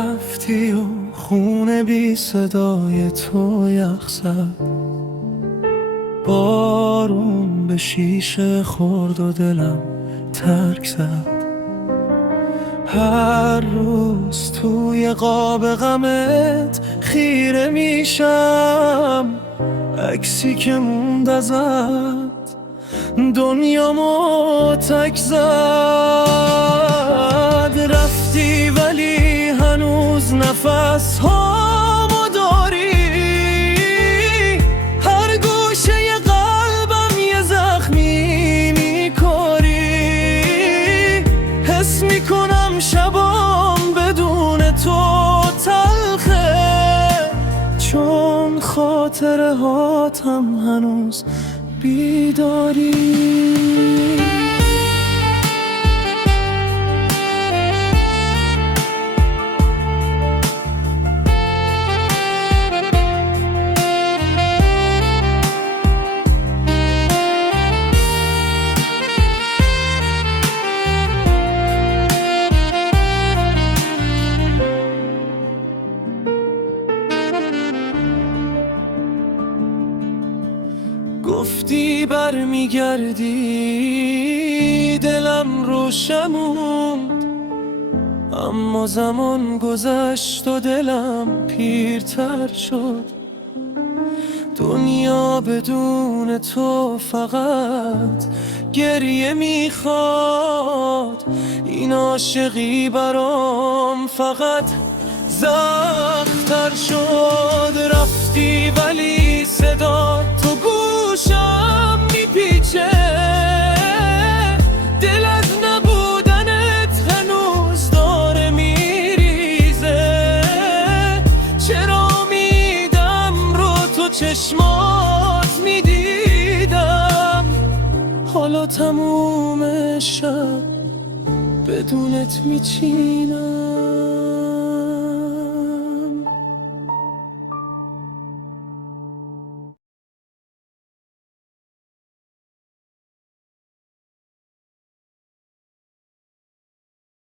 رفتی و خونه بی صدای تو یخ زد، بارون به شیشه خورد و دلم ترک زد. هر روز توی قاب غمت خیره میشم، عکسی که موند ازت دنیامو تک زد. رفتی ولی هنوز نفس هامو داری، هر گوشه قلبم یه زخمی میکاری. حس میکنم شبام بدون تو تلخه، چون خاطره هاتم هنوز بیداری. گفتی برمیگردی، دلم روشن موند، اما زمان گذشت و دلم پیرتر شد. دنیا بدون تو فقط گریه میخواد، این عاشقی برام فقط زختر شد. رفتی ولی صدا تو گوشم میپیچه، دل از نبودنت هنوز داره میریزه. چرا میدم رو تو چشمات میدیدم، حالا تموم شب بدونت میچینم.